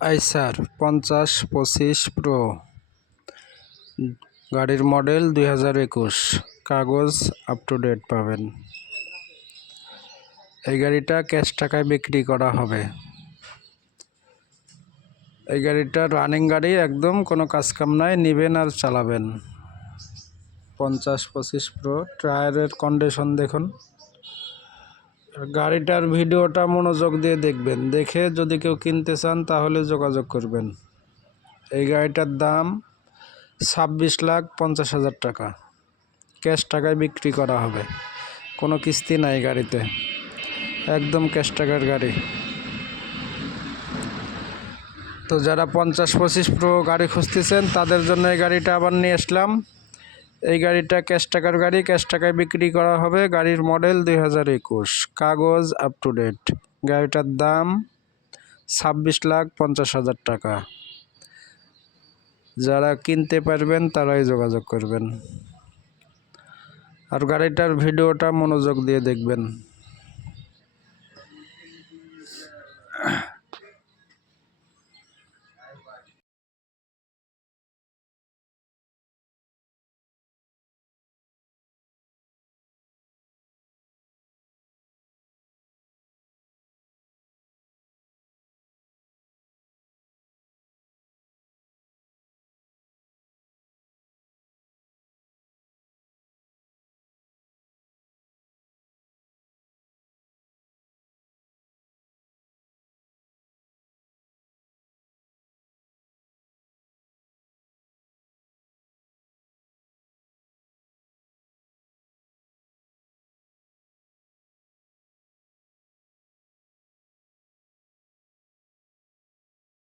আইসার পঞ্চাশ পঁচিশ প্রো। গাড়ির মডেল দুই হাজার একুশ। কাগজ আপ টু ডেট পাবেন। এই গাড়িটা ক্যাশ টাকায় বিক্রি করা হবে। এই গাড়িটা রানিং গাড়ি, একদম কোনো কাজকাম নাই, নেবেন আর চালাবেন। পঞ্চাশ পঁচিশ প্রো টায়ারের কন্ডিশন দেখুন। গাড়িটার ভিডিওটা মনোযোগ দিয়ে দেখবেন। দেখে যদি কেউ কিনতে চান, তাহলে যোগাযোগ করবেন। এই গাড়িটার দাম ছাব্বিশ লাখ পঞ্চাশ হাজার টাকা। ক্যাশ টাকায় বিক্রি করা হবে। কোনো কিস্তি নাই গাড়িতে। একদম ক্যাশ টাকার গাড়ি। তো যারা পঞ্চাশ পঁচিশ প্রো গাড়ি খুঁজতেছেন, তাদের জন্য এই গাড়িটা আবার নিয়ে আসলাম। এই গাড়িটা ক্যাশ টাকার গাড়ি ক্যাশ টাকায় বিক্রি করা হবে গাড়ির মডেল দুই হাজার একুশ, কাগজ আপ টু ডেট গাড়িটার দাম ছাব্বিশ লাখ পঞ্চাশ হাজার টাকা। যারা কিনতে পারবেন তারাই যোগাযোগ করবেন। আর গাড়িটার ভিডিওটা মনোযোগ দিয়ে দেখবেন।